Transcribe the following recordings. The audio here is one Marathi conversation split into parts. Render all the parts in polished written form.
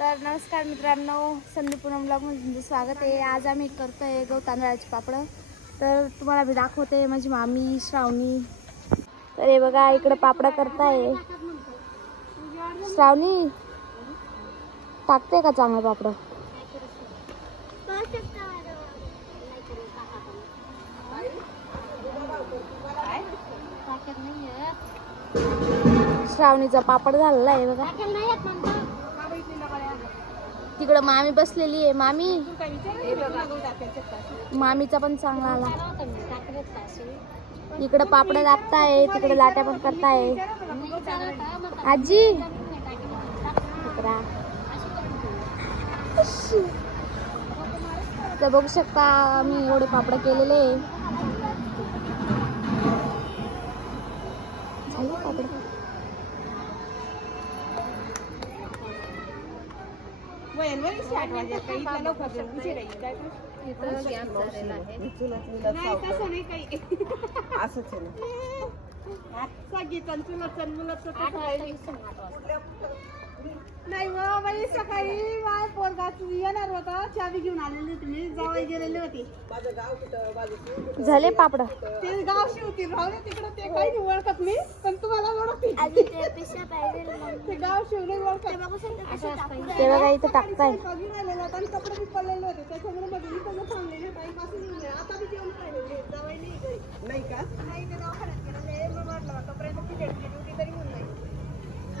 तर नमस्कार मित्रांनो, संदीप पूनम ब्लॉगमध्ये तुमचं स्वागत आहे. आज आम्ही करतोय गहू तांदळाचे पापड. तर तुम्हाला मी दाखवते माझी मामी श्रावणी. तर हे बघा इकडे पापड करताय. श्रावणी टाकते का चांगलं पापड? श्रावणीचा पापड झालेला आहे बघा. तिकडं मामी बसलेली आहे. मामीचा पण चांगला आला. इकडं पापड लागताय, तिकडे लाट्या पण करताय. आजी तर बघू शकता मी एवढे पापड केलेले. झाले पापड. नाही बाई, सकाळी माय पोरगा येणार होता, चावी घेऊन आलेली तुम्ही जावई गेलेले होते. झाले पापड. ते गाव शिवती राहू तिकडे, ते काही नाही ओळखत मी, पण तुम्हाला ओळखते. ते गाव शिवले ओळखत. ते बघा इथं टाकताय. कपडे बी पडलेले होते, त्याच्यामुळे मध्ये इथं थांबलेले टाईमपासून. आता बी जेवण पाहिजे जावई नाही नाही का? नाही, ते दवाखान्यात गेलेले. मग म्हटलं तोपर्यंत ड्युटी तरी होऊन नाही.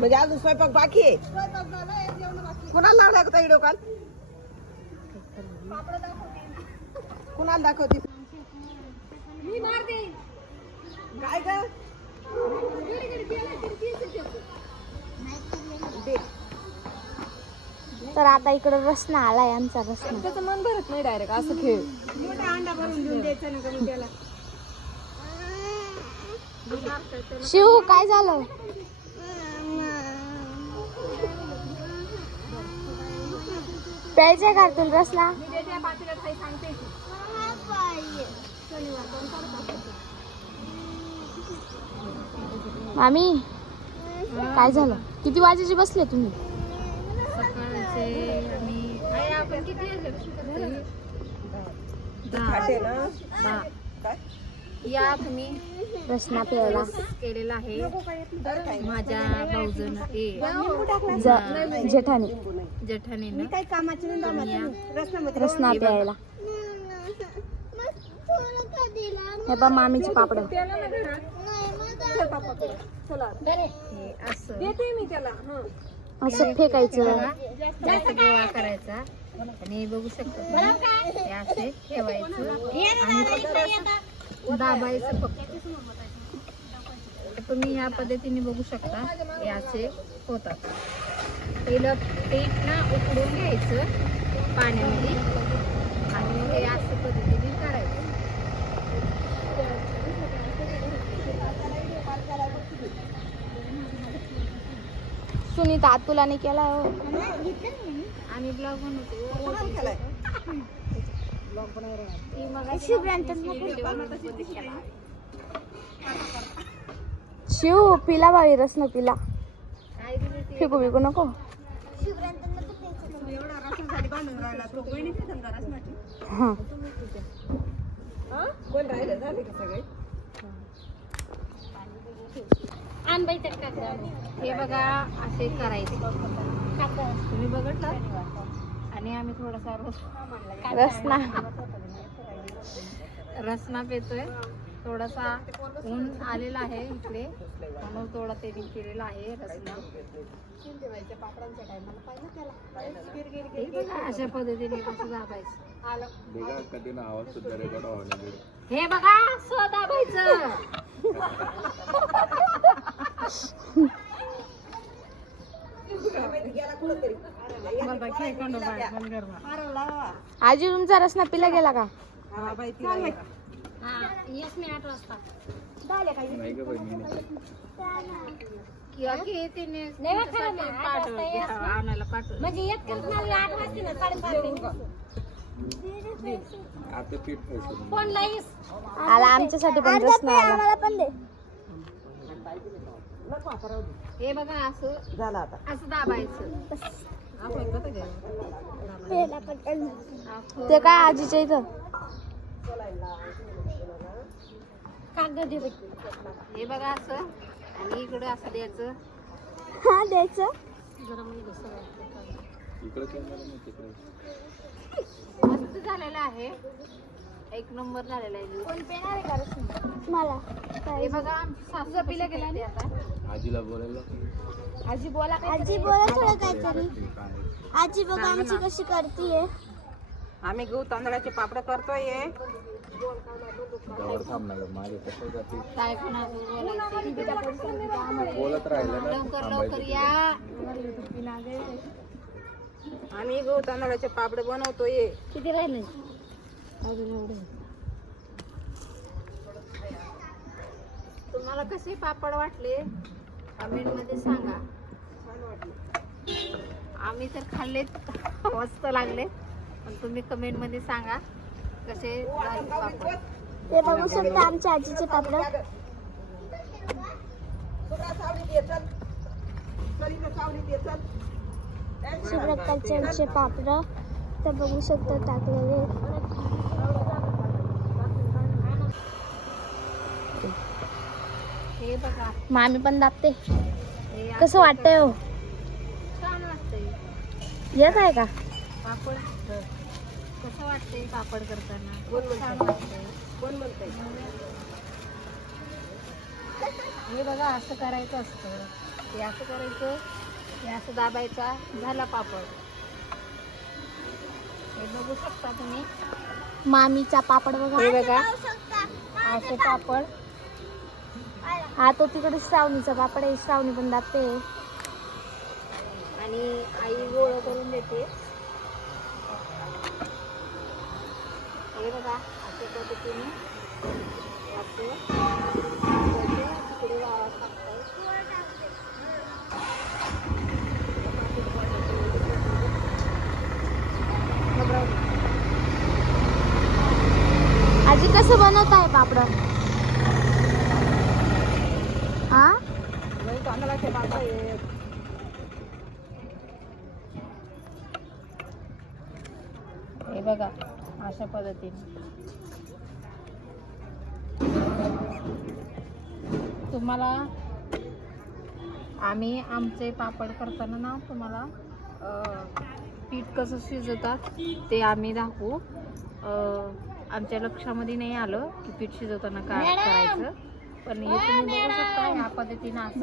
म्हणजे अजून स्वयंपाक बाकी आहे. स्वयंपाक झाला, जेवण बाकी. कुणाला लावलाय का व्हिडिओ कॉल? पापड दाखवते. कुणाला दाखवते? मी मार देईन. काय ग? तर आता इकडे रसना आलाय, आमचा रसना. त्याचं मन भरत नाही डायरेक्ट असं खेळ. मोठा अंडा भरून देऊन द्यायचा ना का मग त्याला. शिव काय झालं? प्यायचंय का तुला रसना? मामी काय झालं? किती वाजेची बसले तुम्ही? या तुम्ही रसना प्यायला केलेला आहे माझ्या भाऊजन जेठानी जेठानीनं. काही कामाची रसना प्यायला. हे पा मामीचे पापड. हे असं देते मी त्याला. असं फेकायचं. जास्त गोळा करायचा आणि बघू शकता हे असे ठेवायचं आणि फक्त दाबायचं. फक्त तुम्ही ह्या पद्धतीने बघू शकता हे असे होतात. पहिलं पीठ ना उकडून घ्यायचं पाण्यामध्ये आणि हे अशा पद्धतीने करायचं. सुनीता आतुलाने केला हो. आम्ही ब्लॉग बनवतो. शिव पिला बाई रसना पिला. फेकू बिकू नको. हा कोण राहिलं? झाले का सगळे? हे बघा असे करायचे. तुम्ही बघितलं. आणि आम्ही थोडासा रसना पेतोय. थोडासा ऊन आलेला आहे इकडे म्हणून थोडा ते केलेला आहे रसना. अशा पद्धतीने कसं दाबायचं. हे बघा असं दाबायचं. आजी तुमचा रसना पिला गेला का? यस मी 8 वाजता आणायला पाठवलं. म्हणजे आला आमच्यासाठी पण रसना आला. हे बघा असं झालं आता. असं दाबायचं. ते काय आजीच्या इथं हे बघा असं आणि इकडे असं द्यायचं. हा द्यायचं. मस्त झालेलं आहे, एक नंबर झालेला आहे. कोण पेणार आहे का मला? हे बघा आमची सासू पिला गेला नाही आता. आजीला बोलायला आजी बोला थोडं काहीतरी. आजी बघा आमची कशी करतीये. आम्ही गहू तांदळाचे पापड करतोय. जवळ थांब ना गं, माझे कसं जाते काय कोणाचं बोलायचं? बोलत राहिलं ना लवकर लवकर या. आम्ही गहू तांदळाचे पापड बनवतोय. किती राहिले? तुम्हाला कसे पापड वाटले कमेंट मध्ये सांगा. आम्ही तर खाल्लेत, मस्त लागले, पण तुम्ही कमेंट मध्ये सांगा कसे झाले पापड. ते बघू शकता आमच्या आजीचे पापड. अशा प्रकारचे आमचे पापड तर बघू शकता टाकलेले. हे बघा, मामी पण दाबते. हे कसं वाटतंय हो? छान वाटतंय येत आहे का? पापड. कसं वाटतंय पापड करताना? छान वाटतंय. कोण म्हणतंय? हे बघा असं करायचं असतं, हे असं करायचं, हे असं दाबायचा, झाला पापड. हे बघू शकता तुम्ही. मामीचा पापड बघा. हे बघा असे पापड. हा तो तिकडे श्रावणीचा पापड आहे. श्रावणी पण दाबते. आणि आई गोळ करून देते. हे बघा अशा पद्धतीने असं तिकडे टाकताय. आजी कसं बनवत आहे पापड? हा गहू तांदळाचे पापड आहेत. हे बघा अशा पद्धतीने. तुम्हाला आम्ही आमचे पापड करताना ना तुम्हाला पीठ कसं शिजवतात ते आम्ही दाखवू. आमच्या लक्षामध्ये नाही आलं की पीठ शिजवताना काय करायचं, पण हे तुम्ही बघू शकता ह्या पद्धतीनं असं